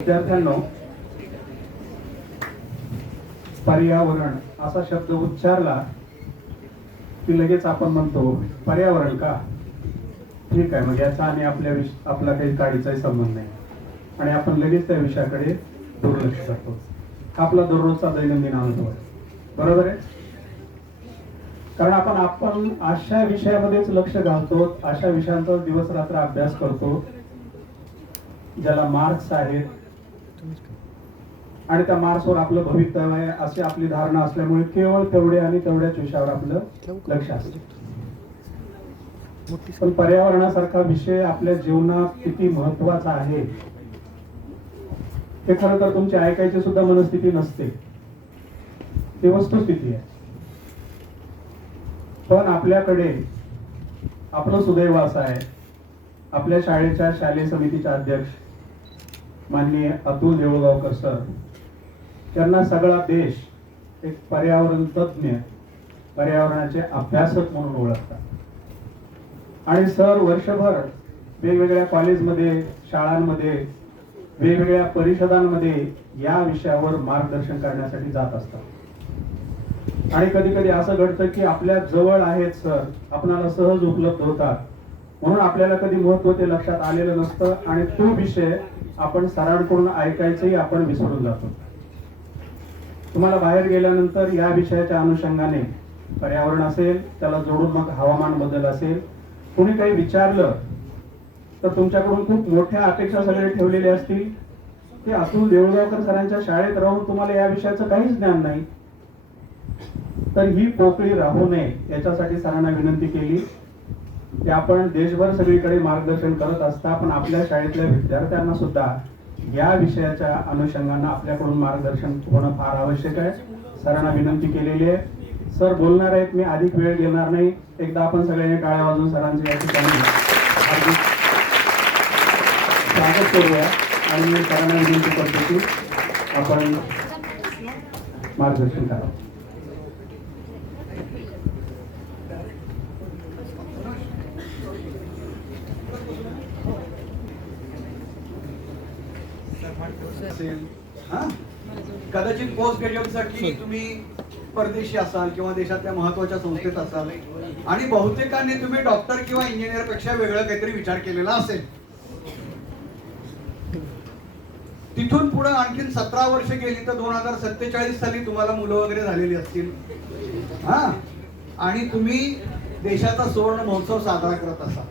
विद्यार्थ्यांनो, पर्यावरण असा शब्द उच्चारला की लगेच आपण म्हणतो पर्यावरण का. ठीक आहे, मग याचा आणि आपला काही काळीचाही संबंध नाही आणि आपण लगेच त्या विषयाकडे दुर्लक्ष करतो. आपला दररोजचा दैनंदिन अनुभव बरोबर आहे. कारण आपण अशा विषयामध्येच लक्ष घालतो, अशा विषयांचा दिवस रात्र अभ्यास करतो ज्याला मार्क्स आहेत आणि त्या मार्क्सवर आपलं भवितव्य आहे अशी आपली धारणा असल्यामुळे केवळ तेवढे आणि तेवढ्याच विषयावर आपलं लक्ष असतं. पण पर्यावरणासारखा विषय आपल्या जीवनात किती महत्वाचा आहे हे खरं तर तुमची ऐकायची सुद्धा मनस्थिती नसते, ती वस्तुस्थिती आहे. पण आपल्याकडे आपलं सुदैव असं आहे, आपल्या शाळेच्या शालेय समितीचे अध्यक्ष माननीय अतुल देऊळगावकर सर, त्यांना सगळा देश एक पर्यावरण तज्ञ, पर्यावरणाचे अभ्यासक म्हणून ओळखतात. आणि सर वर्षभर वेगवेगळ्या कॉलेजमध्ये, शाळांमध्ये, वेगवेगळ्या परिषदांमध्ये या विषयावर मार्गदर्शन करण्यासाठी जात असतात. आणि कधी कधी असं घडतं की आपल्या जवळ आहेत सर, आपणाला सहज उपलब्ध होतात, म्हणून आपल्याला कधी महत्व ते लक्षात आलेलं नसतं आणि तो विषय आपण सरांकडून ऐकायचंही आपण विसरून जातो. तुम्हाला बाहेर गेल्यानंतर या विषयाच्या अनुषंगाने पर्यावरण असेल, त्याला जोडून मग हवामान बदल असेल, कोणी काही विचारलं तर तुमच्याकडून खूप मोठ्या अपेक्षा सगळे ठेवलेले असतील की अतुल देऊळगावकर सरांच्या शाळेत राहून तुम्हाला या विषयाचं काहीच ज्ञान नाही. तर ही पोकळी राहू नये याच्यासाठी सरांना विनंती केली की आपण देशभर सगळीकडे मार्गदर्शन करत असता, पण आपल्या शाळेतल्या विद्यार्थ्यांना सुद्धा या विषयाच्या अनुषंगाने आपल्याकडून मार्गदर्शन होणं फार आवश्यक आहे. सरांना विनंती केलेली आहे. सर बोलणार आहेत, मी अधिक वेळ घेणार नाही. एकदा आपण सगळ्यांनी टाळ्या वाजवून सरांचे या ठिकाणी स्वागत करूया आणि मी सरांना विनंती करतो की आपण मार्गदर्शन करावं. कदाचित पोस्ट ग्रॅज्युएटसाठी तुम्ही परदेशी असाल किंवा देशातल्या महत्वाच्या संस्थेत असाल आणि बहुतेकांनी तुम्ही डॉक्टर किंवा इंजिनियर पेक्षा वेगळं काहीतरी विचार केलेला असेल. तिथून पुढे आणखीन 17 वर्ष गेली तर 2047 साली तुम्हाला मुलं वगैरे झालेली असतील. आणि तुम्ही देशाचा सुवर्ण महोत्सव साजरा करत असाल.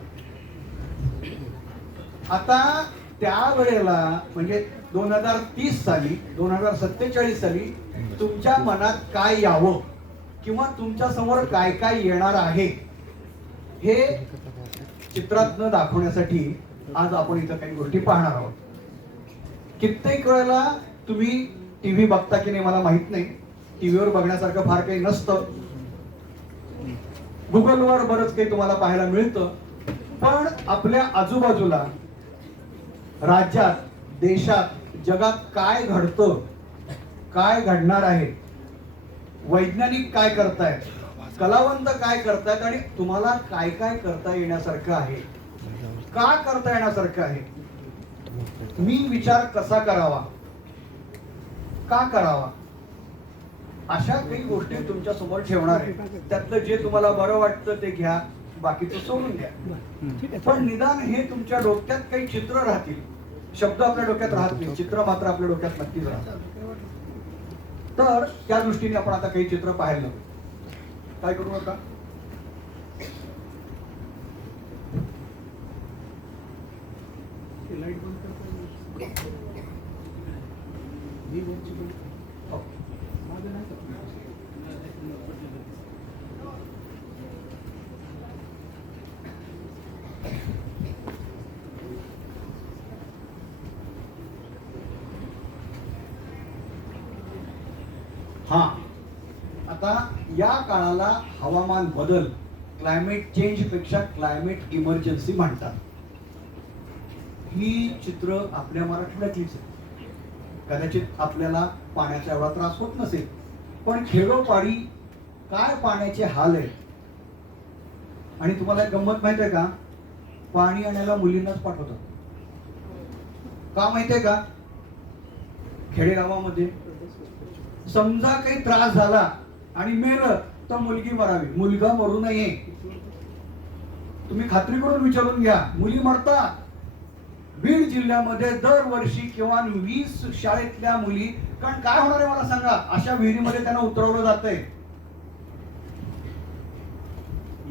आता त्यावेळेला म्हणजे 2030 साली 2047 साली तुमच्या मनात काय यावं किंवा तुमच्या समोर काय काय येणार आहे हे चित्रातनं दाखवण्यासाठी आज आपण इथं काही गोष्टी पाहणार आहोत. कित्येक वेळेला तुम्ही टीव्ही बघता की नाही मला माहित नाही, टीव्हीवर बघण्यासारखं फार काही नसतं, गुगलवर बरंच काही तुम्हाला पाहायला मिळतं. पण आपल्या आजूबाजूला राज्यात, देशात, जगात काय घडतं, काय घडणार आहे, वैज्ञानिक काय करतायत, कलावंत काय करतायत आणि तुम्हाला काय काय करता येण्यासारखं आहे, का करता येण्यासारखं आहे, मी विचार कसा करावा, का करावा, अशा काही गोष्टी तुमच्या समोर ठेवणार आहे. त्यातलं जे तुम्हाला बरं वाटतं ते घ्या, बाकीचं सोडून द्या. पण निदान हे तुमच्या डोक्यात काही चित्र राहतील. शब्द आपल्या डोक्यात राहत नाही, चित्र मात्र आपल्या डोक्यात नक्कीच राहतात. तर त्या दृष्टीने आपण आता काही चित्र पाहायला काय करू नका. हा, आता या काळाला हवामान बदल, क्लायमेट चेंज पेक्षा क्लायमेट इमर्जन्सी म्हणतात. ही चित्र आपल्या मराठवाड्यातलीच आहे. कदाचित आपल्याला पाण्याचा एवढा त्रास होत नसेल, पण खेडोपाडी काय पाण्याचे हाल आहेत. आणि तुम्हाला एक गंमत माहित आहे का, पाणी आणायला मुलींनाच पाठवतात. का माहितीये का, खेडेगावामध्ये समजा काही त्रास झाला आणि मेलं तर मुलगी मरावी, मुलगा मरू नये. तुम्ही खात्री करून विचारून घ्या, मुली मरतात. बीड जिल्ह्यामध्ये दरवर्षी किंवा 20 शाळेतल्या मुली, कारण काय होणार आहे मला सांगा, अशा विहिरीमध्ये त्यांना उतरवलं जातंय.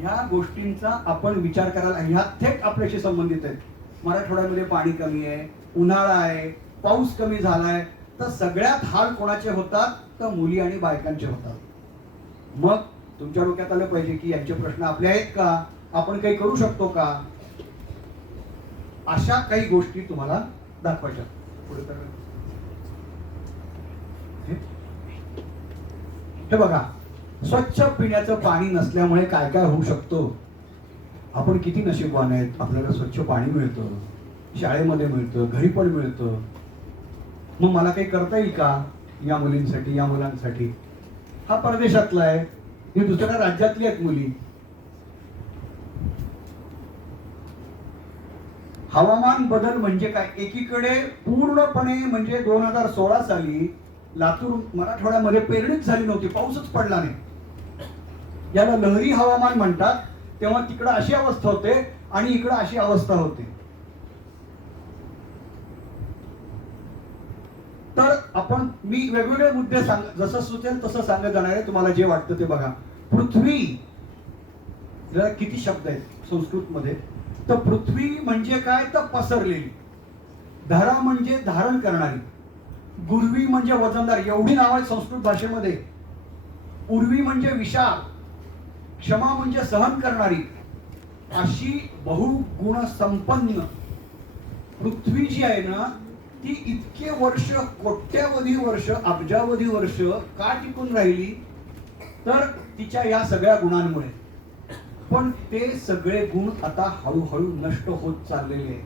या गोष्टींचा आपण विचार करायला, ह्या थेट आपल्याशी संबंधित आहेत. मराठवाड्यामध्ये पाणी कमी आहे, उन्हाळा आहे, पाऊस कमी झालाय, तर सगळ्यात हाल कोणाचे होतात, तर मुली आणि बायकांचे होतात. मग तुमच्या डोक्यात आलं पाहिजे की यांचे प्रश्न आपले आहेत का, आपण काही करू शकतो का, अशा काही गोष्टी तुम्हाला दाखवायच्या. पुढे तर हे बघा, स्वच्छ पिण्याचं पाणी नसल्यामुळे काय काय होऊ शकतो. आपण किती नशीबवान आहेत, आपल्याला स्वच्छ पाणी मिळतं, शाळेमध्ये मिळतं, घरी पण मिळतं. मग मला काही करता येईल का या मुलींसाठी, या मुलांसाठी. हा परदेशातला आहे, ही दुसऱ्या राज्यातली आहेत मुली. हवामान बदल म्हणजे काय, एकीकडे पूर्णपणे म्हणजे 2016 साली लातूर मराठवाड्यामध्ये पेरणीच झाली नव्हती, पाऊसच पडला नाही. याला लहरी हवामान म्हणतात. तेव्हा तिकडं अशी अवस्था होते आणि इकडं अशी अवस्था होते. तर आपण, मी वेगवेगळे मुद्दे जसं सुचेल तसं सांगत जाणार आहे. तुम्हाला जे वाटतं ते बघा. पृथ्वी, जरा किती शब्द आहेत संस्कृत मध्ये. तर पृथ्वी म्हणजे काय, तर पसरलेली. धरा म्हणजे धारण करणारी. गुरवी म्हणजे वजनदार, एवढी नाव आहेत संस्कृत भाषेमध्ये. उर्वी म्हणजे विशाल. क्षमा म्हणजे सहन करणारी. अशी बहुगुण संपन्न पृथ्वी जी आहे ना, ती इतके वर्ष, कोट्यावधी वर्ष, अब्जावधी वर्ष का टिकून राहिली, तर तिच्या या सगळ्या गुणांमुळे. पण ते सगळे गुण आता हळूहळू नष्ट होत चाललेले आहेत.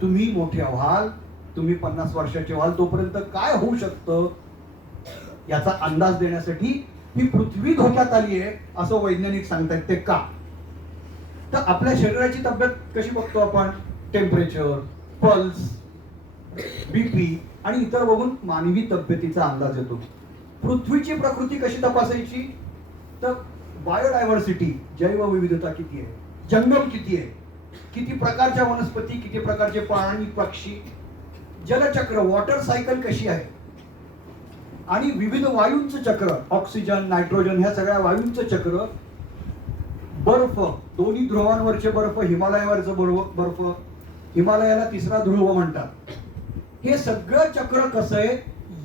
तुम्ही मोठे व्हाल, तुम्ही 50 वर्षाचे व्हाल, तोपर्यंत काय होऊ शकतं याचा अंदाज देण्यासाठी ही पृथ्वी धोक्यात आली आहे असं वैज्ञानिक सांगतायत. ते का, तर आपल्या शरीराची तब्येत कशी बघतो आपण, टेम्परेचर, पल्स, बीपी आणि इतर बघून मानवी तब्येतीचा अंदाज येतो. पृथ्वीची प्रकृती कशी तपासायची, तर बायोडायव्हर्सिटी, जैवविविधता किती आहे, जंगल किती आहे, किती प्रकारच्या वनस्पती, किती प्रकारचे प्राणी पक्षी, जलचक्र, वॉटर सायकल कशी आहे, आणि विविध वायूंचं चक्र, ऑक्सिजन, नायट्रोजन, ह्या सगळ्या वायूंचं चक्र, बर्फ, दोन्ही ध्रुवांवरचे बर्फ, हिमालयावरचं बर्फ, हिमालयाला 3रा ध्रुव म्हणतात. हे सगळं चक्र कसं आहे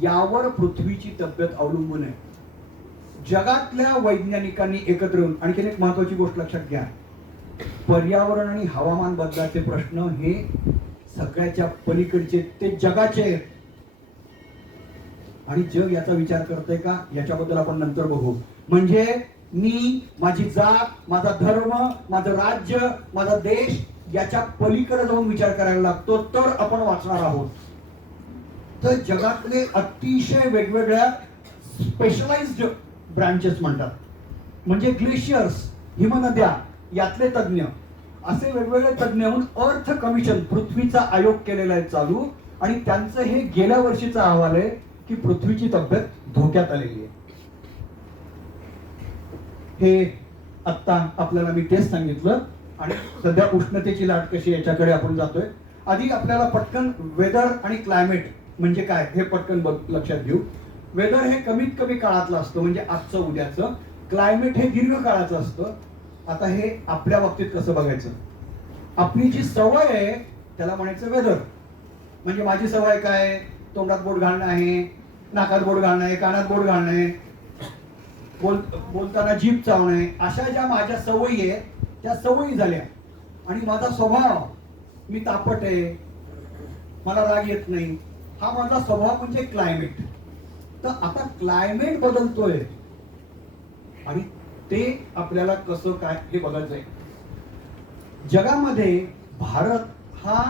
यावर पृथ्वीची तब्येत अवलंबून आहे. जगातल्या वैज्ञानिकांनी एकत्र येऊन, आणखी एक महत्वाची गोष्ट लक्षात घ्या, पर्यावरण आणि हवामान बदलाचे प्रश्न हे सगळ्याच्या पलीकडचे, ते जगाचे आहेत. आणि जग याचा विचार करतंय का, याच्याबद्दल आपण नंतर बघू. म्हणजे मी, माझी जात, माझा धर्म, माझं राज्य, माझा देश याच्या पलीकडे जाऊन विचार करायला लागतो, तर आपण वाचणार आहोत. तर जगातले अतिशय वेगवेगळ्या स्पेशलाइज्ड ब्रांचेस म्हणतात, म्हणजे ग्लेशियर्स, हिमनद्या, यातले तज्ञ, असे वेगवेगळे तज्ञ होऊन अर्थ कमिशन, पृथ्वीचा आयोग केलेला आहे चालू. आणि त्यांचं हे गेल्या वर्षीचा अहवाल आहे की पृथ्वीची तब्येत धोक्यात आलेली आहे. हे आता आपल्याला मी तेच सांगितलं. आणि सध्या उष्णतेची लाट कशी, याच्याकडे आपण जातोय. आधी आपल्याला पटकन वेदर आणि क्लायमेट म्हणजे काय हे पटकन लक्षात घेऊ. वेदर हे कमीत कमी काळातलं असतं, म्हणजे आजचं उद्याचं. क्लायमेट हे दीर्घ काळाचं असतं. आता हे आपल्या बाबतीत कसं बघायचं, आपली जी सवय आहे त्याला म्हणायचं वेदर. म्हणजे माझी सवय काय, तोंडात बोट घालणं आहे, नाकात बोट घालणं आहे, कानात बोट घालणं आहे, बोलताना जीभ चावणं आहे, अशा ज्या माझ्या सवयी आहेत त्या सवयी झाल्या. आणि माझा स्वभाव, मी तापट आहे, मला राग येत नाही, हा माझा स्वभाव म्हणजे क्लायमेट. तर आता क्लायमेट बदलतोय आणि ते आपल्याला कसं काय हे बघायचंय. जगामध्ये भारत हा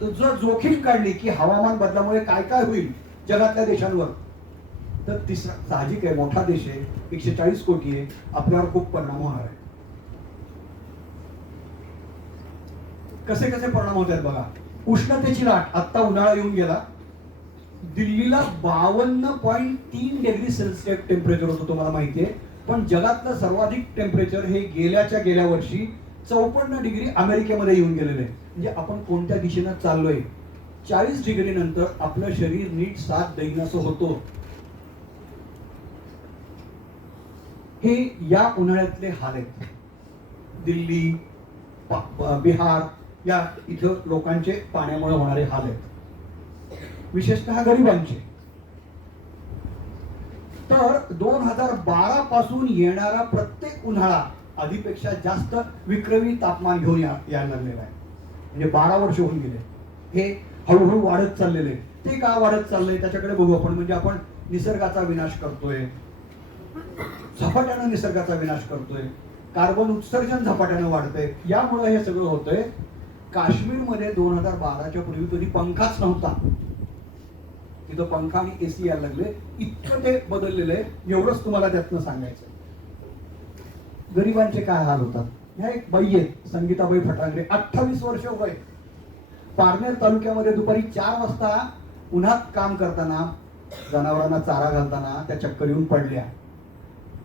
जर जोखीम काढली की हवामान बदलामुळे काय काय होईल जगातल्या देशांवर, तर तिसरा साहजिक आहे, मोठा देश आहे, 140 कोटी आहे, आपल्यावर खूप परिणाम होणार आहे. कसे कसे परिणाम होत आहेत बघा. उष्णतेची लाट, आत्ता उन्हाळा येऊन गेला, दिल्लीला 52.3 डिग्री सेल्सिअस टेम्परेचर होतं, तुम्हाला माहितीये. पण जगातलं सर्वाधिक टेम्परेचर हे गेल्या वर्षी 54 डिग्री अमेरिकेमध्ये येऊन गेलेलं आहे. म्हणजे आपण कोणत्या दिशेनं चाललोय. 40 डिग्री नंतर आपलं शरीर नीट साथ देईन असं होतं. हे या उन्हाळ्यातले हाल आहेत. दिल्ली, बिहार या इथं लोकांचे पाण्यामुळे होणारे हाल आहेत, विशेषतः गरिबांचे. तर 2012 पासून येणारा प्रत्येक उन्हाळा आधीपेक्षा जास्त विक्रमी तापमान घेऊन यायला लागलेला आहे. म्हणजे 12 वर्ष होऊन गेले. हे हळूहळू वाढत चाललेले. ते का वाढत चाललंय त्याच्याकडे बघू आपण. म्हणजे आपण निसर्गाचा विनाश करतोय, झपाट्यानं निसर्गाचा विनाश करतोय, कार्बन उत्सर्जन झपाट्यानं वाढतंय. यामुळे हे सगळं होतंय. काश्मीरमध्ये 2012च्या पूर्वी कधी पंखाच नव्हता. तिथं पंखा आणि एसी यायला लागले. इतकं ते बदललेलं आहे. एवढंच तुम्हाला त्यातनं सांगायचं. गरिबांचे काय हाल होतात. ह्या एक बाई आहेत, संगीताबाई फटांगरे, 28 वर्ष वय. पारनेर तालुक्यामध्ये दुपारी 4 वाजता उन्हात काम करताना, जनावरांना चारा घालताना त्या चक्कर येऊन पडल्या.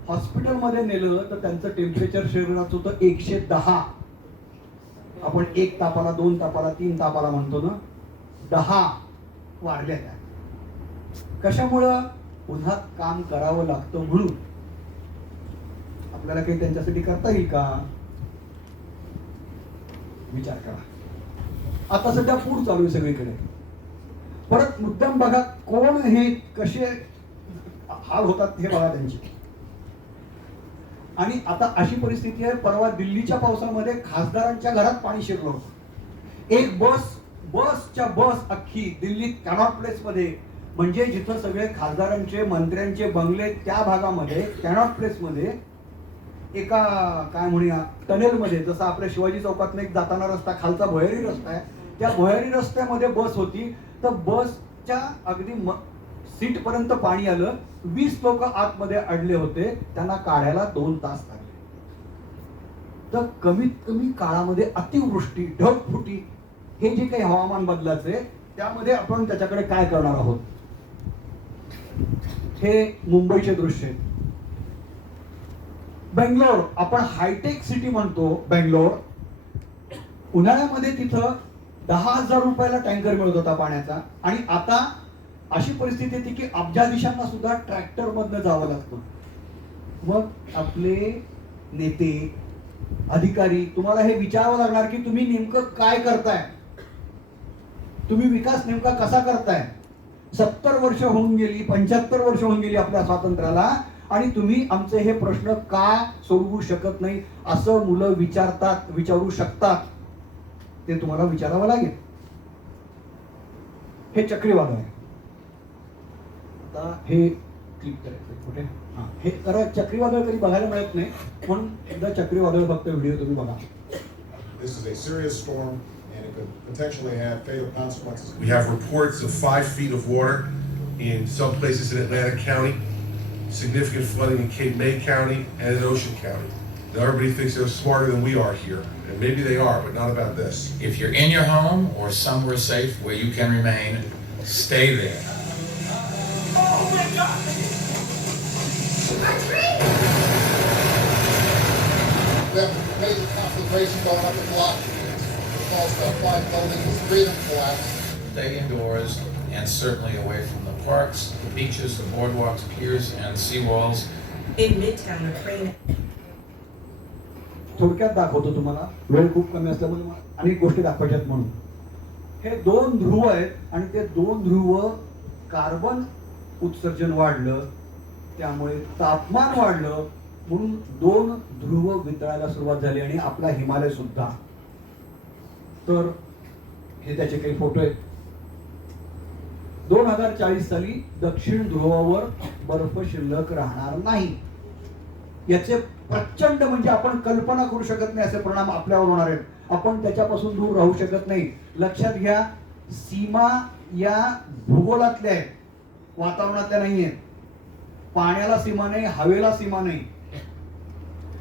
हॉस्पिटलमध्ये नेलं तर त्यांचं टेम्परेचर शरीराचं होतं 110. आपण 1 तापाला, 2 तापाला, 3 तापाला म्हणतो ना, 10 वाढल्या त्या. कशामुळं? उन्हात काम करावं लागतं म्हणून. आपल्याला काही त्यांच्यासाठी करता येईल का? विचार करा. आता सध्या पूर चालू आहे सगळीकडे. परत मुद्दाम बघा कोण हे कसे हाल होतात हे बघा त्यांचे. आणि आता अशी परिस्थिती आहे. परवा दिल्लीच्या पावसामध्ये खासदारांच्या घरात पाणी शिरलं होतं. एक बसच्या बस अख्खी दिल्लीत कॅनॉट प्लेस मध्ये, म्हणजे जिथं सगळे खासदारांचे मंत्र्यांचे बंगले त्या भागामध्ये कॅनॉट प्लेस मध्ये एका काय म्हणूया टनेलमध्ये, जसं आपल्या शिवाजी चौकातनं एक जाताना रस्ता खालचा भुयारी रस्ता आहे, त्या भुयारी रस्त्यामध्ये बस होती. तर बसच्या अगदी सीट पर्यंत पाणी आलं. 20 लोक आतमध्ये अडले होते. त्यांना काढायला 2 तास लागले. तर कमीत कमी काळामध्ये अतिवृष्टी, ढगफुटी, हे जे काही हवामान बदलाचे, त्यामध्ये आपण त्याच्याकडे काय करणार आहोत. हे मुंबईचे दृश्य. बेंगलोर, आपण हायटेक सिटी म्हणतो बेंगलोर. उन्हाळ्यामध्ये तिथं 10,000 रुपयाला टँकर मिळत होता पाण्याचा. आणि आता अशी परिस्थिती येते की अब्जाधीशांना सुद्धा ट्रॅक्टर मधनं जावं लागतं. मग आपले नेते, अधिकारी, तुम्हाला हे विचारावं लागणार की तुम्ही नेमकं काय करताय, तुम्ही विकास नेमका कसा करताय. 70 वर्ष होऊन गेली, 75 वर्ष होऊन गेली आपल्या स्वातंत्र्याला, आणि तुम्ही आमचे हे प्रश्न का सोडवू शकत नाही असं मुलं विचारू शकतात. ते तुम्हाला विचारावं लागेल. हे चक्रीवादळ आहे. आता हे क्लिक करायचं कुठे. हे जरा चक्रीवादळ कधी बघायला मिळत नाही, पण एकदा चक्रीवादळ फक्त व्हिडिओ तुम्ही बघा. This is a serious storm and it could potentially have fatal consequences. We have reports of 5 feet of water in some places in Atlantic County, significant flooding in Cape May County and in Ocean County. Now everybody thinks they're smarter than we are here, and maybe they are, but not about this. If you're in your home or somewhere safe where you can remain, stay there. Oh my God! We have major concentration going up the block. The small stuff, 5 buildings, 3 of them collapsed. Stay indoors and certainly away from the parks, the beaches, the boardwalks, piers, and seawalls. In Midtown, a crane. थोडक्यात दाखवतो तुम्हाला, वेळ खूप कमी असल्यामुळे मला अनेक गोष्टी दाखवायच्यात म्हणून. हे 2 ध्रुव आहेत आणि ते 2 ध्रुव कार्बन उत्सर्जन वाढलं, त्यामुळे तापमान वाढलं, म्हणून 2 ध्रुव वितळायला सुरुवात झाली आणि आपला हिमालय सुद्धा. तर हे त्याचे काही फोटो आहेत. 2040 साली दक्षिण ध्रुवावर बर्फ शिल्लक राहणार नाही. याचे प्रचंड, म्हणजे आपण कल्पना करू शकत नाही असे परिणाम आपल्यावर होणार आहेत. आपण त्याच्यापासून दूर राहू शकत नाही. लक्षात घ्या, सीमा या भूगोलातल्या आहेत, वातावरणातल्या नाही आहेत. पाण्याला सीमा नाही, हवेला सीमा नाही.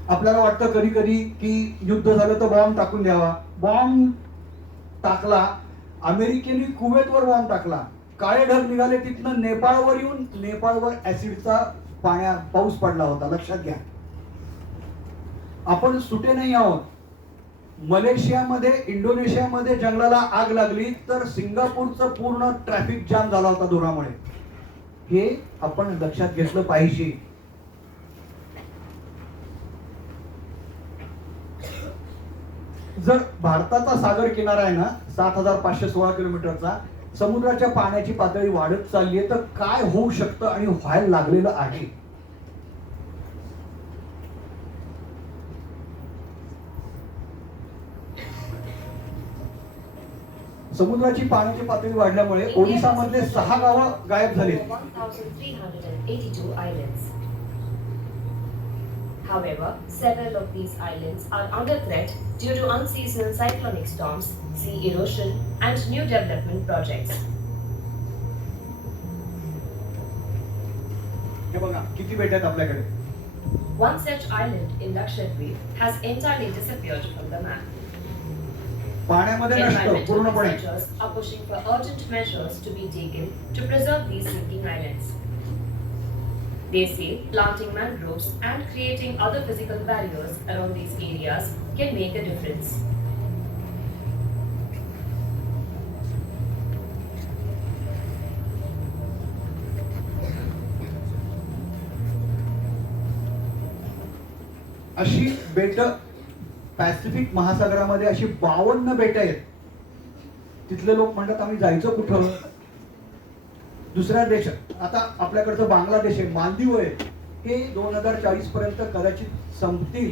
आपल्याला वाटतं कधी कधी की युद्ध झालं तर बॉम्ब टाकून द्यावा. बॉम्ब टाकला, अमेरिकेने कुवेतवर बॉम्ब टाकला, काळे ढग निघाले, तिथनं नेपाळवर येऊन नेपाळवर ऍसिडचा पाऊस पडला होता. लक्षात घ्या, आपण सुटे नाही आहोत. मलेशियामध्ये, इंडोनेशियामध्ये जंगलाला आग लागली तर सिंगापूरचं पूर्ण ट्रॅफिक जाम झाला होता धुरामुळे. हे आपण लक्षात घेतलं पाहिजे. जर भारताचा सागर किनारा आहे ना 7,516 किलोमीटरचा, समुद्राच्या पाण्याची पातळी वाढत चालली आहे, तर काय होऊ शकतं आणि व्हायला लागलेलं आहे. समुद्राची पाण्याची पातळी वाढल्यामुळे ओडिसामधले 6 गावं गायब झाले. 1,382 islands. However, several of these islands are under threat due to unseasonal cyclonic storms, sea erosion, and new development projects. हे बघा किती बेट आहेत आपल्याकडे. One such island in Lakshadweep has entirely disappeared from the map. पाण्यामध्ये नष्ट Environmental पूर्णपणे. researchers are pushing for urgent measures to be taken to preserve these sinking islands. They say planting mangroves and creating other physical barriers around these areas can make a difference. अशी बेट Pacific महासागरामध्ये अशी 52 बेट आहेत. तिथले लोक म्हणतात आम्ही जायचं कुठं. दुसऱ्या देशात, आता आपल्याकडचं बांगलादेश आहे, मालदीव आहे, हे 2040 पर्यंत कदाचित संपतील.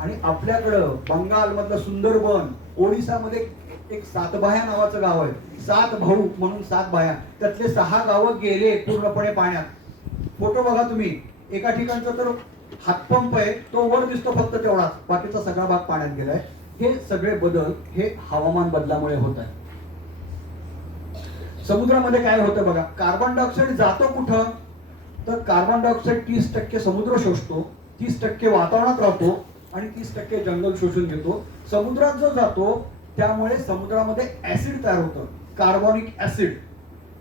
आणि आपल्याकडं बंगाल मधलं सुंदरबन, ओडिसामध्ये एक सातबाह्या नावाचं गाव आहे, 7 भाऊ म्हणून 7 बाया, त्यातले 6 गावं गेले पूर्णपणे पाण्यात. फोटो बघा तुम्ही, एका ठिकाणचं तर हातपंप आहे, तो वर दिसतो फक्त तेवढाच, बाकीचा सगळा भाग पाण्यात गेलाय. हे सगळे बदल हे हवामान बदलामुळे होत आहे. समुद्रामध्ये काय होतं बघा, कार्बन डायऑक्साईड जातो कुठं, तर कार्बन डायऑक्साईड 30% समुद्र शोषतो, 30% वातावरणात राहतो आणि 30% जंगल शोषून घेतो. समुद्रात जो जातो त्यामुळे समुद्रामध्ये ऍसिड तयार होतं, कार्बोनिक ऍसिड.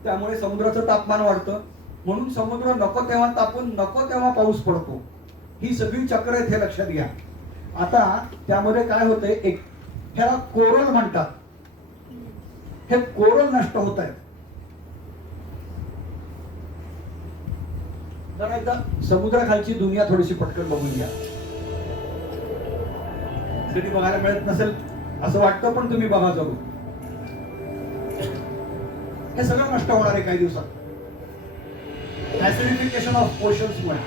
त्यामुळे समुद्राचं तापमान वाढतं, म्हणून समुद्र नको तेव्हा तापून नको तेव्हा पाऊस पडतो. ही सगळी चक्र आहेत, हे लक्षात घ्या. आता त्यामध्ये काय होतंय, एक ह्याला कोरल म्हणतात. हे कोरल नष्ट होत आहेत. जरा एकदा समुद्राखालची दुनिया थोडीशी पटकन बघून घ्या. कधी बघायला मिळत नसेल असं वाटतं, पण तुम्ही बघा जरूर. हे सगळं नष्ट होणार आहे काही दिवसात, ऍसिडिफिकेशन ऑफ ओशन्स मुळे.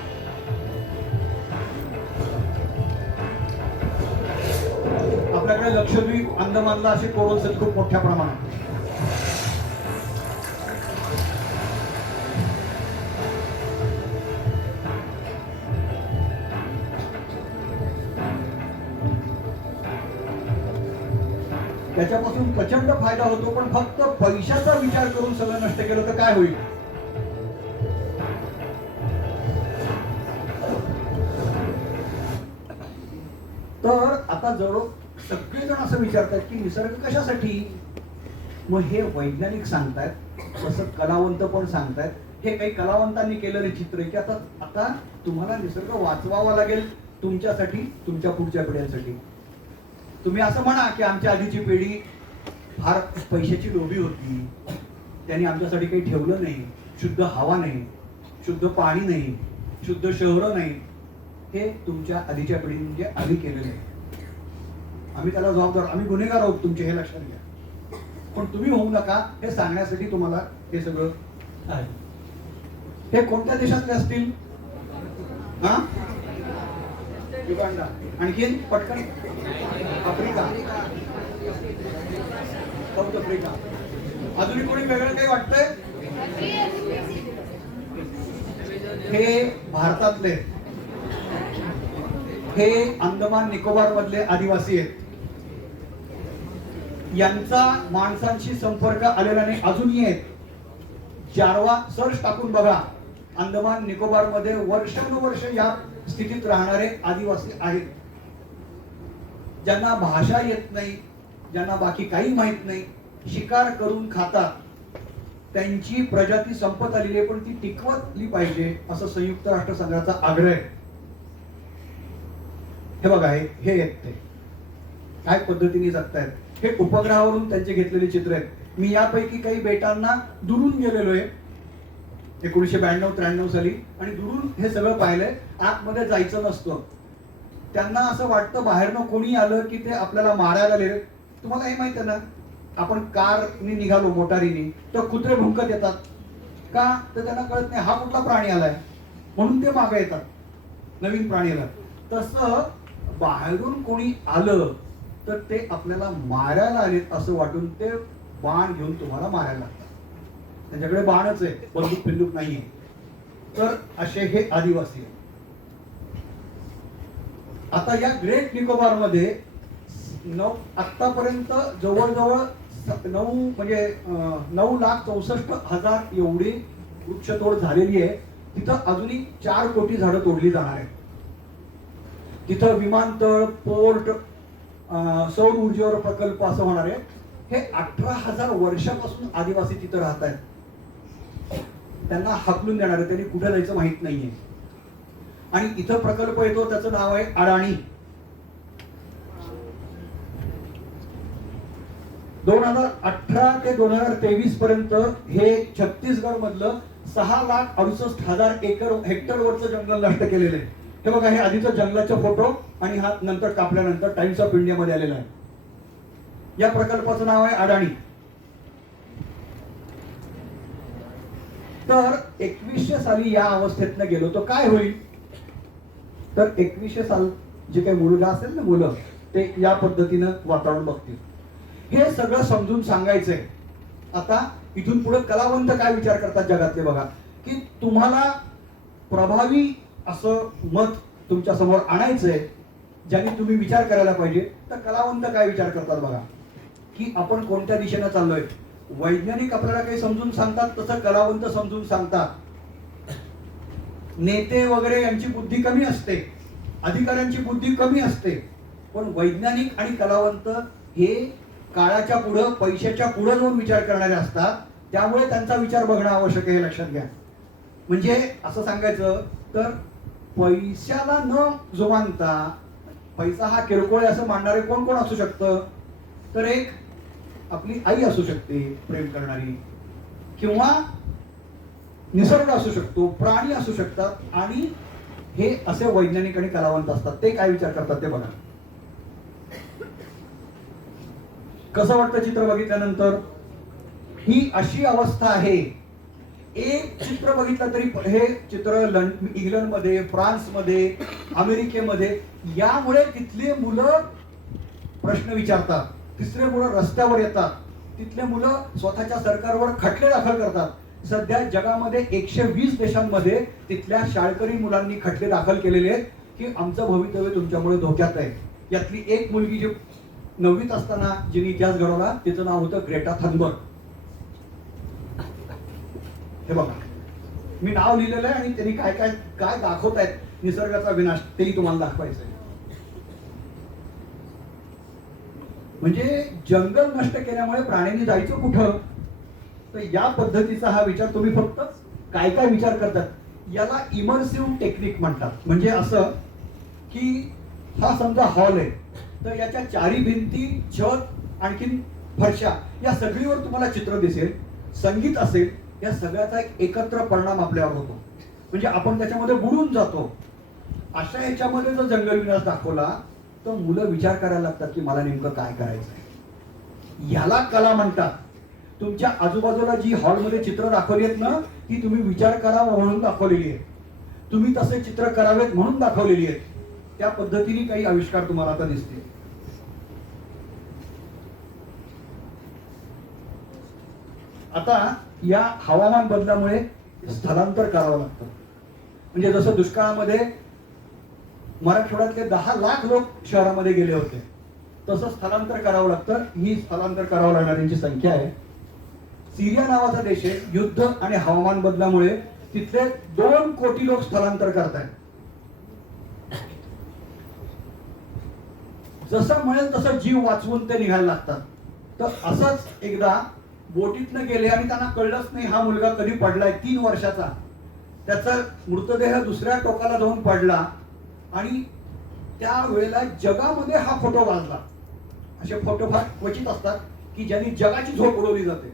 आपल्याकडे लक्षद्वीप, अंदमानला असे कोरल्स आहेत खूप मोठ्या प्रमाणात. त्याच्यापासून प्रचंड फायदा होतो, पण फक्त पैशाचा विचार करून सगळं नष्ट केलं तर काय होईल. तर आता जवळ सगळेजण असं विचारतात की निसर्ग कशासाठी. मग हे वैज्ञानिक सांगतायत, तसं कलावंत पण सांगतायत. हे काही कलावंतांनी केलेलं चित्र आहे की आता तुम्हाला निसर्ग वाचवावा लागेल तुमच्यासाठी, तुमच्या पुढच्या पिढ्यांसाठी. तुम्ही असं म्हणा की आमच्या आधीची पिढी फार पैशाची लोभी होती, त्यांनी आमच्यासाठी काही ठेवलं नाही, शुद्ध हवा नाही, शुद्ध पाणी नाही, शुद्ध शहरं नाही. हे तुमच्या आधीच्या पिढीने म्हणजे आधी केलेलं आहे. आम्ही त्याला जबाबदार, आम्ही गुन्हेगार आहोत तुमचे, हे लक्षात घ्या. पण तुम्ही होऊ नका हे सांगण्यासाठी तुम्हाला हे सगळं आहे. हे कोणत्या देशातले असतील. हा, युगांडा, आणखी पटकन आफ्रिका, साऊथ आफ्रिका. अजूनही कोणी वेगळं काही वाटतंय. हे भारतातले, हे अंदमान निकोबार मधले आदिवासी आहेत. यांचा माणसांशी संपर्क आलेला नाही अजूनही आहेत. जारवा सर्च टाकून बघा, अंदमान निकोबार मध्ये वर्षानुवर्ष या स्थितीत राहणारे आदिवासी आहेत, ज्यांना भाषा येत नाही, ज्यांना बाकी काही माहित नाही, शिकार करून खातात. त्यांची प्रजाती संपत आलेली आहे, पण ती टिकवली पाहिजे असं संयुक्त राष्ट्रसंघाचा आग्रह आहे. हे बघा, हे आहेत ते काय पद्धतीने जगतायत. हे उपग्रहावरून त्यांचे घेतलेले चित्र आहेत. मी यापैकी काही बेटांना दुरून गेलेलो आहे 1992-93 साली, आणि दुरून हे सगळं पाहिलंय. आतमध्ये जायचं नसतं. त्यांना असं वाटतं बाहेरनं कोणी आलं की ते आपल्याला मारायला आले. तुम्हाला हे माहिती आहे ना, आपण कारने निघालो मोटारीने तर कुत्रे भुंकत येतात का, तर त्यांना कळत नाही हा कुठला प्राणी आलाय, म्हणून ते मागे येतात नवीन प्राणीला. तसं बाहेरून कोणी आलं तर ते आपल्याला मारायला आलेत असं वाटून ते बाण घेऊन तुम्हाला मारायला लागतात. त्यांच्याकडे बाणच आहे, बंदूक बिंदूक नाहीये. तर असे हे आदिवासी आहेत. आता या ग्रेट निकोबार मध्ये आतापर्यंत जवळजवळ 9,64,000 एवढी वृक्षतोड झालेली आहे. तिथं अजूनही 4 कोटी झाडं तोडली जाणार आहेत. तिथं विमानतळ, पोर्ट, सौर ऊर्जेवर प्रकल्प असं होणार आहे. हे 18,000 वर्षापासून आदिवासी तिथं राहत आहेत. त्यांना हाकलून देणार आहे, त्यांनी कुठे जायचं माहित नाहीये. आणि इथं प्रकल्प येतो, त्याचं नाव आहे अडाणी. 2018 ते 2023 पर्यंत हे छत्तीसगड मधलं 6,68,000 हेक्टरवरचं जंगल नष्ट केलेलं आहे. हे बघा, हे आधीचं जंगलाचे फोटो आणि हा नंतर कापल्यानंतर टाइम्स ऑफ इंडिया मध्ये आलेला आहे. या प्रकल्पाचं नाव आहे अडाणी. तर 2100 साली या अवस्थेतनं गेलो तर काय होईल, तर 2100 साल जे काही मुलगा असेल ना, मुलं ते या पद्धतीनं वातावरण बघतील. हे सगळं समजून सांगायचंय. आता इथून पुढे कलावंत काय विचार करतात जगातले बघा, की तुम्हाला प्रभावी असं मत तुमच्या समोर आणायचंय ज्याने तुम्ही विचार करायला पाहिजे. तर कलावंत काय विचार करतात बघा, की आपण कोणत्या दिशेनं चाललोय. वैज्ञानिक आपल्याला काही समजून सांगतात, तसं कलावंत समजून सांगतात. नेते वगैरे यांची बुद्धी कमी असते, अधिकाऱ्यांची बुद्धी कमी असते, पण वैज्ञानिक आणि कलावंत हे काळाच्या पुढं, पैशाच्या पुढं जाऊन विचार करणारे असतात. त्यामुळे त्यांचा विचार बघणं आवश्यक आहे, हे लक्षात घ्या. म्हणजे असं सांगायचं तर पैशाला न जुमानता, पैसा हा किरकोळ असं मांडणारे कोण कोण असू शकतं, तर एक आपली आई असू शकते प्रेम करणारी, किंवा निसर्ग असू शकतो, प्राणी असू शकतात. आणि हे असे वैज्ञानिक आणि कलावंत असतात. ते काय विचार करतात ते बघा. कसं वाटतं चित्र बघितल्यानंतर? ही अशी अवस्था आहे. एक चित्र बघितलं तरी हे चित्र इंग्लंडमध्ये, फ्रान्समध्ये, अमेरिकेमध्ये, यामुळे तिथले मुलं प्रश्न विचारतात. तिसरे मुलं रस्त्यावर येतात. तिथले मुलं स्वतःच्या सरकारवर खटले दाखल करतात. सध्या जगामध्ये 120 देशांमध्ये तिथल्या शाळकरी मुलांनी खटले दाखल केलेले आहेत की आमचं भवितव्य तुमच्यामुळे धोक्यात आहे. यातली एक मुलगी जी 9वीत असताना जिने इतिहास घडवला, तिचं नाव होतं ग्रेटा थनबर्ग. हे बघा, मी नाव लिहिलेलं आहे आणि त्यांनी काय काय काय दाखवतायत निसर्गाचा विनाश तेही तुम्हाला दाखवायचं आहे. म्हणजे जंगल नष्ट केल्यामुळे प्राण्यांनी जायचं कुठं, तर या पद्धतीचा हा विचार तुम्ही फक्त काय काय विचार करतात याला इमर्सिव्ह टेक्निक म्हणतात. म्हणजे असं की हा समजा हॉल आहे, तर याच्या चारी भिंती, छत, आणखीन फरशा या सगळीवर तुम्हाला चित्र दिसेल, संगीत असेल. या सगळ्याचा एक एकत्र परिणाम आपल्यावर होतो. म्हणजे आपण त्याच्यामध्ये बुडून जातो. अशा ह्याच्यामध्ये जर जंगल विनाश दाखवला तर मुलं विचार करायला लागतात की मला नेमकं काय करायचं आहे. याला कला म्हणतात. तुमच्या आजूबाजूला जी हॉलमध्ये चित्र दाखवली आहेत ना, ती तुम्ही विचार करावा म्हणून दाखवलेली आहे. तुम्ही तसे चित्र करावेत म्हणून दाखवलेली आहेत. त्या पद्धतीने काही आविष्कार तुम्हाला आता दिसतील. आता या हवामान बदलामुळे स्थलांतर करावं लागतं. म्हणजे जसं दुष्काळामध्ये मराठवाड्यातले 10 लाख लोक शहरामध्ये गेले होते, तसं स्थलांतर करावं लागतं. ही स्थलांतर करावं लागणाऱ्यांची संख्या आहे. सिरिया नावाचा देश आहे. युद्ध आणि हवामान बदलामुळे तिथले 2 कोटी लोक स्थलांतर करतायत. जसं मिळेल तसं जीव वाचवून ते निघायला लागतात. तर असंच एकदा बोटीतनं गेले आणि त्यांना कळलंच नाही हा मुलगा कधी पडलाय, 3 वर्षाचा. त्याचा मृतदेह दुसऱ्या टोकाला जाऊन पडला आणि त्यावेळेला जगामध्ये हा फोटो गाजला. असे फोटो फार क्वचित असतात की ज्यांनी जगाची झोप उडवली जाते.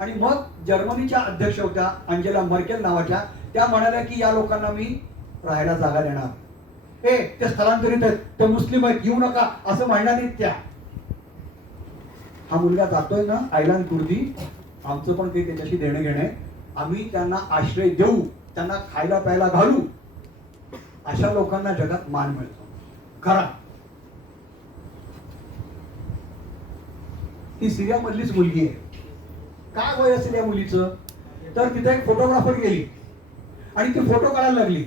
आणि मग जर्मनीच्या अध्यक्ष होत्या अंजेला मर्केल नावाच्या, त्या म्हणाल्या की या लोकांना मी राहायला जागा देणार. ते स्थलांतरित आहेत, ते मुस्लिम आहेत, येऊ नका असं म्हणणार नाहीत त्या. हा मुलगा जातोय ना आयलान कुर्दी, आमचं पण काही त्याच्याशी देणं घेणं आहे. आम्ही त्यांना आश्रय देऊ, त्यांना खायला प्यायला घालू. अशा लोकांना जगात मान मिळतो. खरा ही सिरियामधलीच मुलगी आहे. काय वय असेल या मुलीचं? तर तिथे एक फोटोग्राफर गेली आणि ती फोटो काढायला लागली.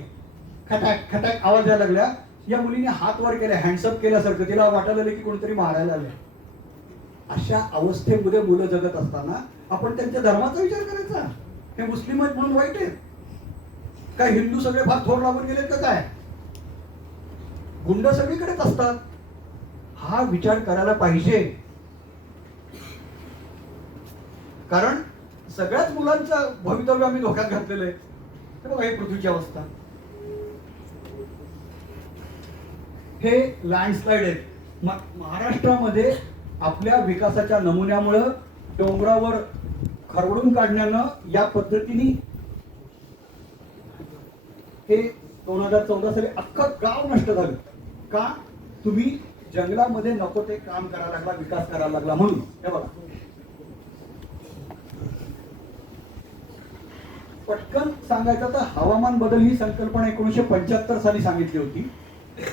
खटाक खटाक आवाज यायला लागल्या. या मुलीने हात वर केले, हँडसअप केल्यासारखं. तिला वाटायला लागलं की कोणतरी मारायला आलंय. अशा अवस्थेमध्ये मुलं जगत असताना आपण त्यांच्या धर्माचा विचार करायचा? हे मुस्लिम आहेत म्हणून वाईट आहेत काय? हिंदू सगळे फार थोर लागून गेलेत का काय? गुंड सगळीकडेच असतात. हा विचार करायला पाहिजे. कारण सगळ्याच मुलांचं भवितव्य आम्ही धोक्यात घातलेलं आहे. हे बघा ही पृथ्वीची अवस्था. हे लँडस्लाइड आहेत. महाराष्ट्रामध्ये आपल्या विकासाच्या नमुन्यामुळं डोंगरावर खरवडून काढण्यानं या पद्धतीने हे 2014 साली अख्खं गाव नष्ट झालं. का? तुम्ही जंगलामध्ये नको ते काम करायला लागला, विकास करायला लागला म्हणून. हे बघा पटकन सांगायचं तर हवामान बदल ही संकल्पना 1975 साली सांगितली होती.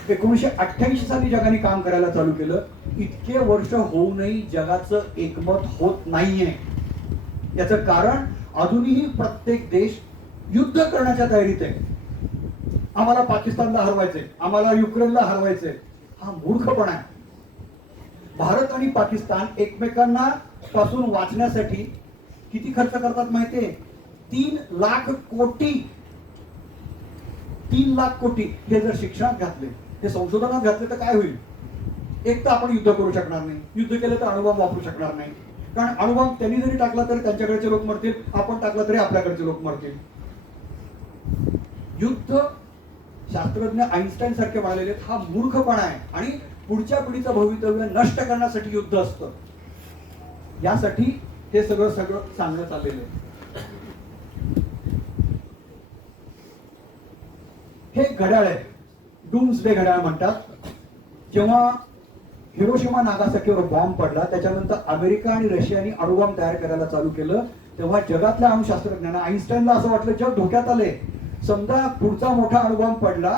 1988 साली जगाने काम करायला चालू केलं. इतके वर्ष होऊनही जगाचं एकमत होत नाहीये. याचं कारण अजूनही प्रत्येक देश युद्ध करण्याच्या तयारीत आहे. आम्हाला पाकिस्तानला हरवायचंय, आम्हाला युक्रेनला हरवायचंय. हा मूर्खपणा आहे. भारत आणि पाकिस्तान एकमेकांना पासून वाचण्यासाठी किती खर्च करतात माहितीये? 3 लाख कोटी. 3 लाख कोटी. हे जर शिक्षणात घातले, हे संशोधनात घातले तर काय होईल? एक तर आपण युद्ध करू शकणार नाही. युद्ध केलं तर अणुबॉम्ब वापरू शकणार नाही. कारण अणुबॉम्ब त्यांनी जरी टाकला तरी त्यांच्याकडचे लोक मरतील, आपण टाकला तरी आपल्याकडचे लोक मरतील. युद्ध शास्त्रज्ञ आईन्स्टाईन सारखे म्हणालेले हा मूर्खपणा आहे. आणि पुढच्या पिढीचं भवितव्य नष्ट करण्यासाठी युद्ध असतं. यासाठी हे सगळं सांगण्यात चाललेलं आहे. हे घड्याळ आहे, डूम्सडे घड्याळ म्हणतात. जेव्हा हिरोशिमा नागासाकीवर बॉम्ब पडला, त्याच्यानंतर अमेरिका आणि रशियाने अणुबॉम्ब तयार करायला चालू केलं, तेव्हा जगातल्या अणुशास्त्रज्ञांना आईन्स्टाईनला असं वाटलं जग धोक्यात आले. समजा पुढचा मोठा अणुबॉम्ब पडला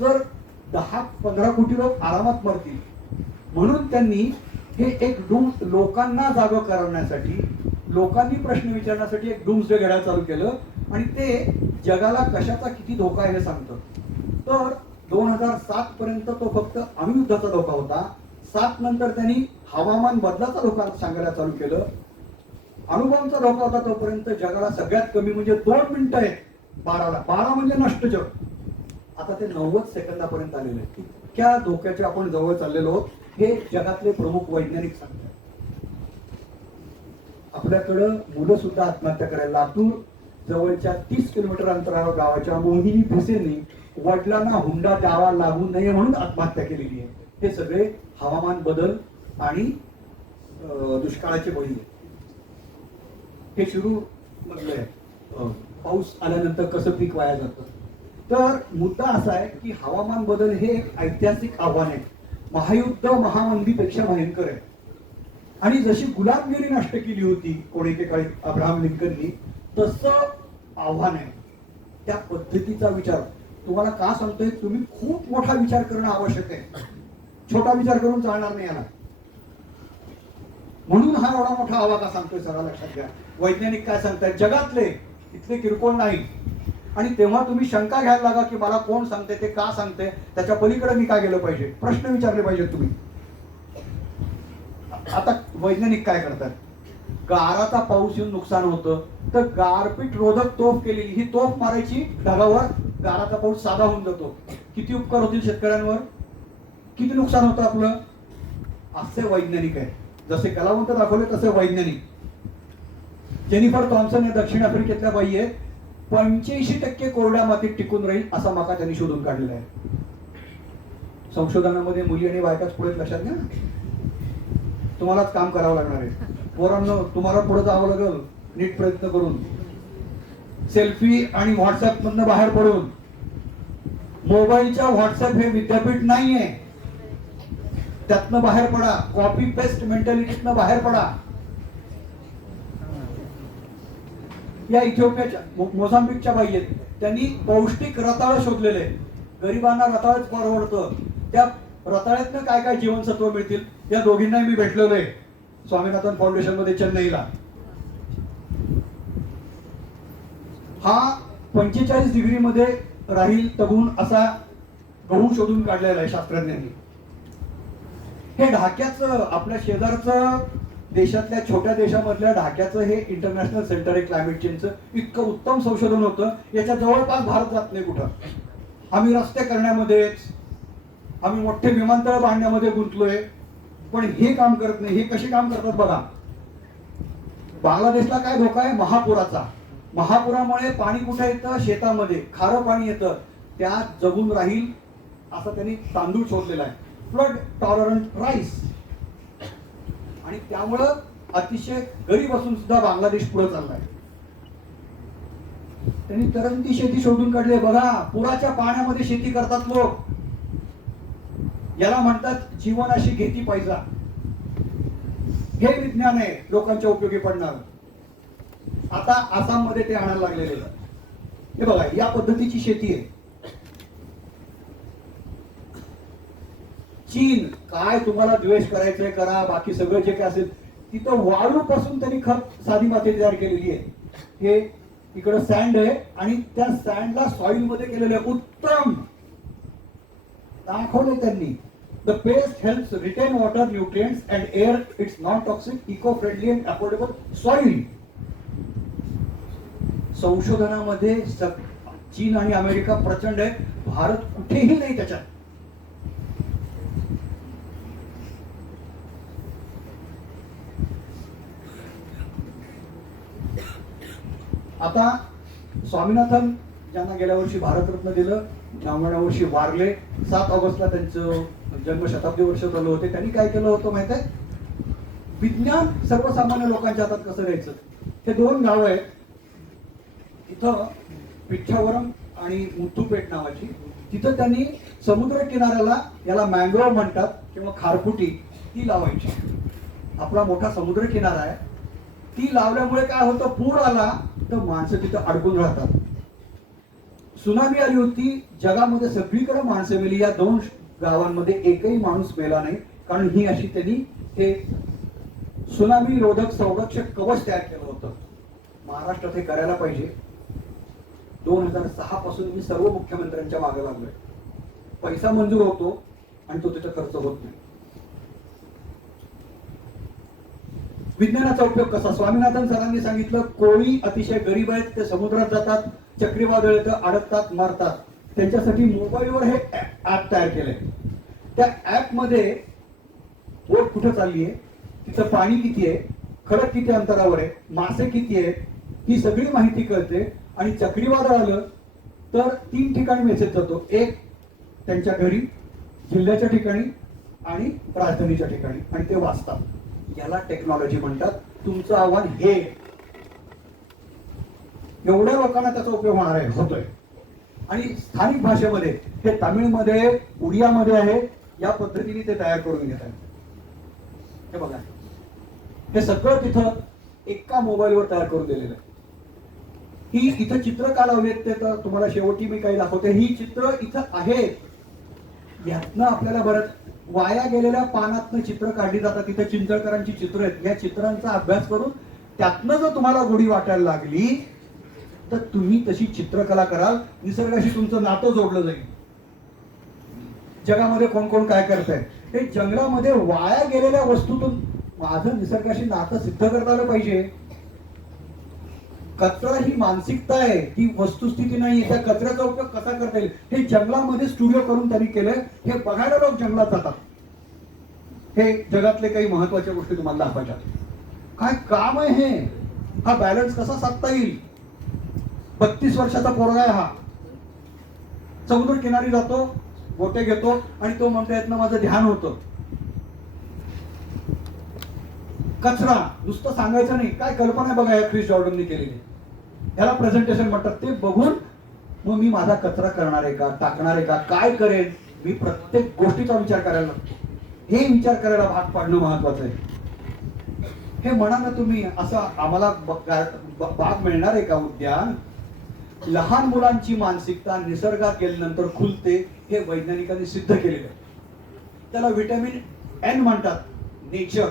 तर 10-15 कोटी लोक आरामात मरतील. म्हणून त्यांनी हे एक लोकांना जागं करण्यासाठी, लोकांनी प्रश्न विचारण्यासाठी एक डूम्सडे घड्याळ चालू केलं. आणि ते जगाला कशाचा किती धोका आहे हे सांगतं. तर 2007 पर्यंत तो फक्त अणुयुद्धाचा धोका होता. 7 नंतर त्यांनी हवामान बदलाचा धोका सांगायला चालू केलं. अणुबॉम्बचा धोका होता तोपर्यंत जगाला सगळ्यात कमी म्हणजे 2 मिनिटं आहेत 12ला. 12 म्हणजे नष्ट जग. आता ते 90 सेकंदापर्यंत आलेले आहे. इतक्या धोक्याचे आपण जवळ चाललेलो आहोत. हे जगातले प्रमुख वैज्ञानिक सांगतात. आपल्याकडं मुलं सुद्धा आत्महत्या करायला. लातूर जवळच्या 30 किलोमीटर अंतरावर गावाच्या मोहिनी भिसेंनी वडिलांना हुंडा द्यावा लागू नये म्हणून आत्महत्या केलेली आहे. हे सगळे हवामान बदल आणि दुष्काळाचे बळी आहेत. हे सुरू मधलं आहे. पाऊस आल्यानंतर कसं पीक वाया जातं. तर मुद्दा असा आहे की हवामान बदल हे एक ऐतिहासिक आव्हान आहे. महायुद्ध महामंदीपेक्षा भयंकर आहे. आणि जशी गुलामगिरी नष्ट केली होती कोणीकेकाळी अब्राहम लिंकननी, तसं आव्हान आहे. त्या पद्धतीचा विचार तुम्हाला का सांगतोय? तुम्ही खूप मोठा विचार करणं आवश्यक आहे. छोटा विचार करून चालणार नाही याला. म्हणून हा एवढा मोठा आवाज का सांगतोय सगळं लक्षात घ्या. वैज्ञानिक काय सांगतायत जगातले, इथले किरकोळ नाही. आणि तेव्हा तुम्ही शंका घ्यायला लागा की मला कोण सांगते, ते का सांगते, त्याच्या पलीकडे मी काय गेलं पाहिजे, प्रश्न विचारले पाहिजेत तुम्ही. आता वैज्ञानिक काय करतात? गाराचा पाऊस येऊन नुकसान होतं तर गारपीट रोधक तोफ केलेली, ही तोफ मारायची ढगावर, गाराचा पाऊस साधा होऊन जातो. किती उपकार होतील शेतकऱ्यांवर, किती नुकसान होतं आपलं. असे वैज्ञानिक आहे. जसे कलावंत दाखवले तसे वैज्ञानिक. जेनिफर थॉम्सन या दक्षिण आफ्रिकेतल्या बाई आहे, 85% कोरड्या मातीत टिकून राहील असा मका त्यांनी शोधून काढलेला आहे. संशोधनामध्ये मुली आणि बायकाच पुढे, लक्षात घ्या. तुम्हालाच काम करावं लागणार आहे पोरांनो, तुम्हाला पुढे जावं लागेल नीट प्रयत्न करून. सेल्फी आणि व्हॉट्सअप मधनं बाहेर पडून. मोबाईलच्या व्हॉट्सअप हे विद्यापीठ नाहीये, त्यातनं बाहेर पडा. कॉपी पेस्ट मेंटॅलिटीतनं बाहेर पडा. या इथिओपियाच्या मोझांबिकच्या बाई आहेत, त्यांनी पौष्टिक रताळ शोधलेले. गरिबांना रताळच परवडतं, त्या रताळ्यातनं काय काय जीवनसत्व मिळतील. या दोघींनाही मी भेटलेलो आहे स्वामीनाथन फाउंडेशन मध्ये चेन्नईला. हा 45 डिग्री मध्ये राहील तगून असा गहू शोधून काढलेला आहे शास्त्रज्ञांनी. हे ढाक्याचं, आपल्या शेजारचं देशातल्या छोट्या देशामधल्या ढाक्याचं हे इंटरनॅशनल सेंटर आहे क्लायमेट चेंजचं. इतकं उत्तम संशोधन होतं, याच्या जवळपास भारत जात नाही कुठं. आम्ही रस्ते करण्यामध्येच, आम्ही मोठे विमानतळ बांधण्यामध्ये गुंतलोय, पण हे काम करत नाही. हे कसे काम करतात बघा. बांगलादेशला काय धोका आहे? महापुराचा. महापुरामुळे पाणी कुठे येतं? शेतामध्ये खारं पाणी येतं, त्यात जगून राहील असं त्यांनी तांदूळ शोधलेला आहे, फ्लड टॉलरंट राईस. आणि त्यामुळं अतिशय गरीब असून सुद्धा बांगलादेश पुढे चाललाय. त्यांनी तरंगती शेती शोधून काढली आहे बघा. पुराच्या पाण्यामध्ये शेती करतात लोक. याला म्हणतात जीवनाशी घेती पैसा. हे विज्ञान आहे लोकांच्या उपयोगी पडणार. आता आसाम मध्ये ते आणायला लागलेले. हे बघा, या पद्धतीची शेती आहे. चीन, काय तुम्हाला द्वेष करायचंय करा, बाकी सगळं जे काय असेल. तिथं वाळू पासून त्यांनी खत, साधी माती तयार केलेली आहे. हे इकडं सँड आहे आणि त्या सँडला सॉइल मध्ये केलेलं आहे. उत्तम दाखवलं त्यांनी. The paste helps retain water, nutrients and air. It's non toxic, eco friendly and affordable soil. संशोधनामध्ये चीन आणि अमेरिका प्रचंड आहे, भारत कुठेही नाही त्याच्यात. आता स्वामीनाथन ज्यांना गेल्या वर्षी भारतरत्न दिलं, ज्या वर्षी वारले, 7 ऑगस्टला त्यांचं जन्मशताब्दी वर्ष चालू होते. त्यांनी काय केलं होतं माहित आहे? विज्ञान सर्वसामान्य लोकांच्या हातात कसं द्यायचं. हे 2 गाव आहेत तिथं, पिठ्ठावरम आणि मुथ्थुपेट नावाची. तिथं त्यांनी समुद्र किनाऱ्याला, याला मँग्रोव्ह म्हणतात किंवा खारफुटी, ती लावायची. आपला मोठा समुद्र किनारा आहे, ती लावल्यामुळे काय होतं? पूर आला तर माणसं तिथं अडकून राहतात. सुनामी आली होती, जगामध्ये सगळीकडे माणसं मेली. या 2 गावांमध्ये एकही माणूस मेला नाही, कारण ही अशी त्यांनी हे सुनामी रोधक संरक्षक कवच तयार केलं होतं. महाराष्ट्रात हे करायला पाहिजे. 2006 पासून मी सर्व मुख्यमंत्र्यांच्या मागे लागलोय. पैसा मंजूर होतो आणि तो तिथे खर्च होत नाही. विज्ञानाचा उपयोग कसा? स्वामीनाथन सरांनी सांगितलं, कोळी अतिशय गरीब आहेत, ते समुद्रात जातात, चक्रीवादळ येतं, अडकतात, मरतात. त्यांच्यासाठी मोबाईलवर हे ऍप तयार केलंय. त्या ऍप मध्ये बोट कुठं चालली आहे, तिचं पाणी किती आहे, खडक किती अंतरावर आहे, मासे किती आहेत, ही सगळी माहिती कळते. आणि चक्रीवादळ आलं तर 3 ठिकाणी मेसेज जातो. एक त्यांच्या घरी, जिल्ह्याच्या ठिकाणी आणि राजधानीच्या ठिकाणी, आणि ते वाचतात. याला टेक्नॉलॉजी म्हणतात. तुमचं आव्हान हे, एवढ्या लोकांना त्याचा उपयोग होणार आहे, होतोय. आणि स्थानिक भाषेमध्ये, हे तामिळमध्ये, उडियामध्ये आहे, या पद्धतीने ते तयार करून घेत आहेत. हे बघा, हे सगळं तिथं एका मोबाईलवर तयार करून दिलेलं आहे. ही इथं चित्र का लावलेत ते तर तुम्हाला शेवटी मी काही दाखवते. ही चित्र इथं आहेत. यातनं आपल्याला बरं वाया गेलेल्या पानातनं चित्र काढली जातात. तिथे चिंचळकरांची चित्र आहेत. या चित्रांचा अभ्यास करून त्यातनं जर तुम्हाला गोडी वाटायला लागली तर तुम्ही तशी चित्रकला कराल. निसर्गाशी तुमचं नातं जोडलं जाईल. जगामध्ये कोण कोण काय करतंय, हे जंगलामध्ये वाया गेलेल्या वस्तूतून माझं निसर्गाशी नातं सिद्ध करता आलं पाहिजे. कचरा ही मानसिकता आहे, ती वस्तुस्थिती नाही. त्या कचऱ्याचा उपयोग कसा करता येईल हे जंगलामध्ये स्टुडिओ करून त्यांनी केलंय. हे बघायला लोक जंगलात जातात. हे जगातले काही महत्वाच्या गोष्टी तुम्हाला दाखवायच्या. काय काम आहे हे. हा बॅलन्स कसा साधता येईल? 32 वर्षाचा पोरगा आहे हा, समुद्र किनारी जातो, गोटे घेतो आणि तो म्हणतो यातनं माझं ध्यान होतं. कचरा नुसतं सांगायचं नाही, काय कल्पना आहे बघा या क्रिस जॉर्डनने केलेली, ह्याला प्रेझेंटेशन म्हणतात. ते बघून मग मी माझा कचरा करणार आहे का, टाकणार आहे का, काय करेल, मी प्रत्येक गोष्टीचा विचार करायला लागतो. हे विचार करायला भाग पाडणं महत्वाचं आहे. हे म्हणा ना तुम्ही, असं आम्हाला बाग मिळणार आहे का उद्यान? लहान मुलांची मानसिकता निसर्गात गेल्यानंतर खुलते, हे वैज्ञानिकांनी सिद्ध केलेलं आहे. त्याला व्हिटॅमिन एन म्हणतात, नेचर.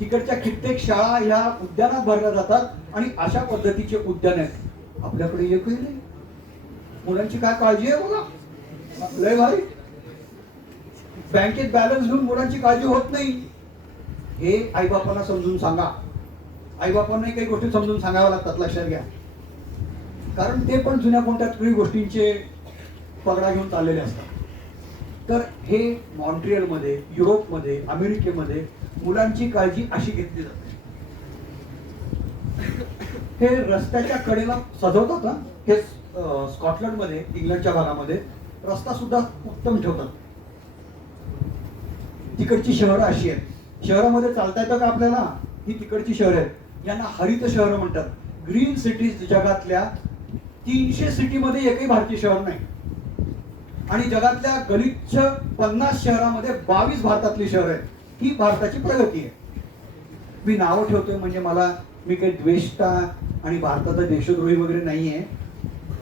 तिकडच्या कित्येक शाळा या उद्यानात भरल्या जातात आणि अशा पद्धतीचे उद्यान आहेत. आपल्याकडे एकही नाही. मुलांची काय काळजी आहे बघा, लय भारी. बँकेत बॅलन्स घेऊन मुलांची काळजी होत नाही. हे आईबापांना समजून सांगा. आईबापांनाही काही गोष्टी समजून सांगाव्या लागतात, लक्षात घ्या. कारण ते पण जुन्या कोणत्या तरी गोष्टींचे पगडा घेऊन चाललेले असतात. तर हे मॉन्ट्रियलमध्ये, युरोपमध्ये, अमेरिकेमध्ये मुलांची काळजी अशी घेतली जाते. हे रस्त्याच्या कडेला सजवतात हा. हे स्कॉटलंडमध्ये, इंग्लंडच्या भागामध्ये रस्ता सुद्धा उत्तम ठेवतात. तिकडची शहरं अशी आहेत. शहरामध्ये चालता येतं का आपल्याला? ही तिकडची शहर आहेत, यांना हरित शहर म्हणतात. Green cities. जगातल्या 300 सिटीमध्ये एकही भारतीय शहर नाही आणि जगातल्या गलिच्छ 50 शहरामध्ये 22 भारतातली शहर आहेत. ही भारताची प्रगती आहे. मी नावं ठेवतोय म्हणजे मी काही द्वेष्टा आणि भारताचा देशद्रोही वगैरे नाहीये.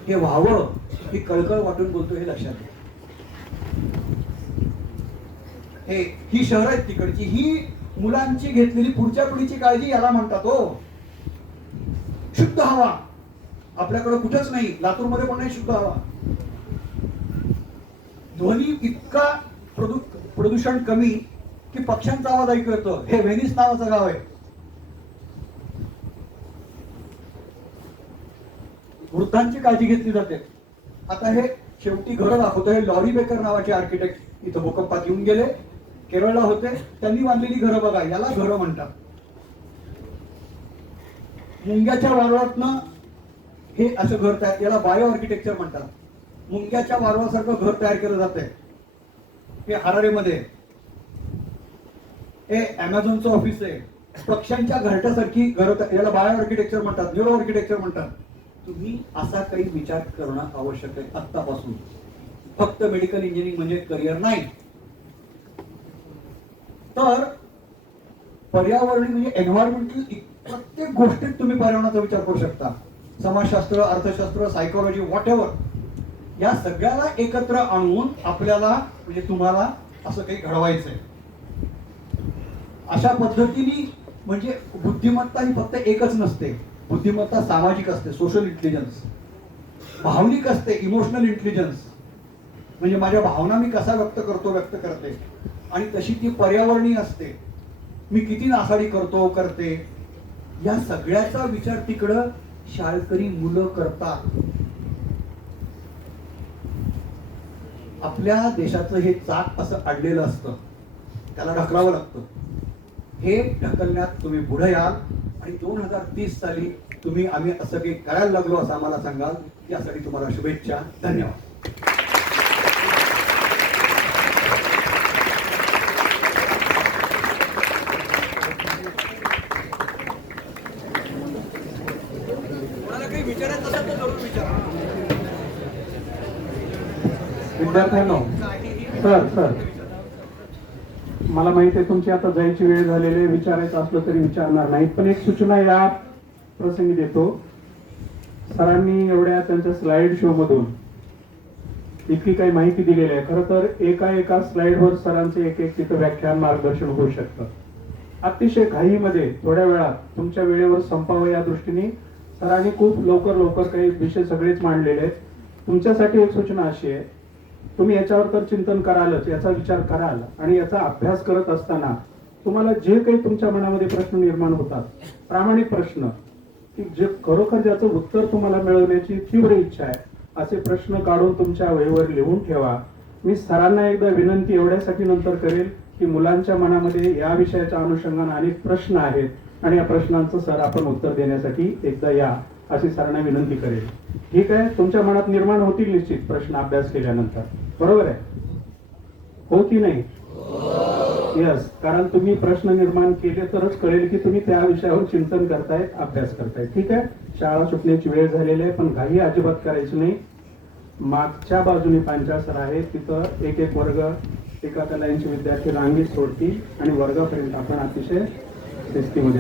हे व्हावं ही कळकळ वाटून बोलतोय, हे लक्षात घ्या. ही शहर आहेत तिकडची. ही मुलांची घेतलेली पुढच्या पिढीची काळजी याला म्हणतात. हो, शुद्ध हवा आपल्याकडे कुठेच नाही. लातूरमध्ये पण नाही शुद्ध हवा. ध्वनी इतका प्रदूषण कमी की पक्ष्यांचा आवाज ऐकू येतो. हे व्हेनिस नावाचं गाव आहे. वृद्धांची काळजी घेतली जाते. आता हे शेवटी घरं दाखवतो. हे लॉरी बेकर नावाचे आर्किटेक्ट इथं भूकंपात येऊन गेले, केरळला होते. त्यांनी बांधलेली घरं बघा, याला घरं म्हणतात. मुंग्याच्या वारुळातनं हे असं घर तयार, याला बायो आर्किटेक्चर म्हणतात. मुंग्याच्या वारुळासारखं घर तयार केलं जातंय. हे हरारेमध्ये. हे अमेझॉनचं ऑफिस आहे. पक्ष्यांच्या घरट्यासारखी घरं, याला बायो आर्किटेक्चर म्हणतात, न्यूरो आर्किटेक्चर म्हणतात. तुम्ही असा काही विचार करणं आवश्यक आहे आत्तापासून. फक्त मेडिकल इंजिनिअरिंग म्हणजे करिअर नाही. तर पर्यावरण म्हणजे एन्व्हायरमेंटल प्रत्येक गोष्टीत तुम्ही पर्यावरणाचा विचार करू शकता. समाजशास्त्र, अर्थशास्त्र, सायकोलॉजी, व्हॉट एव्हर, या सगळ्याला एकत्र आणून आपल्याला म्हणजे तुम्हाला असं काही घडवायचंय. अशा पद्धतीने म्हणजे बुद्धिमत्ता ही फक्त एकच नसते. बुद्धिमत्ता सामाजिक असते, सोशल इंटेलिजन्स. भावनिक असते, इमोशनल इंटेलिजन्स. म्हणजे माझ्या भावना मी कसा व्यक्त करते. आणि तशी ती पर्यावरणीय असते. मी किती नासाडी करते. या सगळ्याचा विचार तिकडं शाळकरी मुलं करतात. आपल्या देशाचं हे चाक असं अडलेलं असतं, त्याला ढकलावं लागतं. हे ढकलण्यात तुम्ही पुढे याल आणि 2030 साली आम्ही असं काही करायला लागलो असं आम्हाला सांगाल. यासाठी तुम्हाला शुभेच्छा. धन्यवाद. विद्यार्थ्यांनो, सर मला माहिती आहे तुमची आता जायची वेळ झालेली आहे. विचारायचं असलं तरी विचारणार नाही, पण एक सूचना या प्रसंगी देतो. सरांनी एवढ्या त्यांच्या स्लाइड शो मधून इतकी काही माहिती दिलेली आहे. खरं तर एका स्लाइडवर सरांचे एक तिथं व्याख्यान, मार्गदर्शन होऊ शकतं. अतिशय घाईमध्ये थोड्या वेळात तुमच्या वेळेवर संपावं या दृष्टीने सरांनी खूप लवकर काही विषय सगळेच मांडलेले आहेत. तुमच्यासाठी एक सूचना अशी आहे, तुम्ही याच्यावर तर चिंतन करालच, याचा विचार कराल आणि याचा अभ्यास करत असताना तुम्हाला जे काही तुमच्या मनामध्ये प्रश्न निर्माण होतात, प्रामाणिक प्रश्न, की जे खरोखर ज्याचं उत्तर तुम्हाला मिळवण्याची तीव्र इच्छा आहे, असे प्रश्न काढून तुमच्या वहीवर लिहून ठेवा. मी सरांना एकदा विनंती एवढ्यासाठी नंतर करेल की मुलांच्या मनामध्ये या विषयाच्या अनुषंगाने अनेक प्रश्न आहेत, आणि या प्रश्नांचं सर आपण उत्तर देण्यासाठी एकदा या अशी सरांना विनंती करेल. ठीक आहे, तुमच्या मनात निर्माण होतील निश्चित प्रश्न अभ्यास केल्यानंतर, बरोबर आहे? हो की नाही? यस, कारण तुम्ही प्रश्न निर्माण केले तरच कळेल की तुम्ही त्या विषयावर चिंतन करताय, अभ्यास करताय. ठीक आहे, शाळा सुटण्याची वेळ झालेली आहे, पण घाई अजिबात करायची नाही. मागच्या बाजूने पांचासर आहे, तिथं एक एक वर्ग एका लाईनचे विद्यार्थी रांगेत सोडतील आणि वर्गापर्यंत आपण अतिशय शिस्तीमध्ये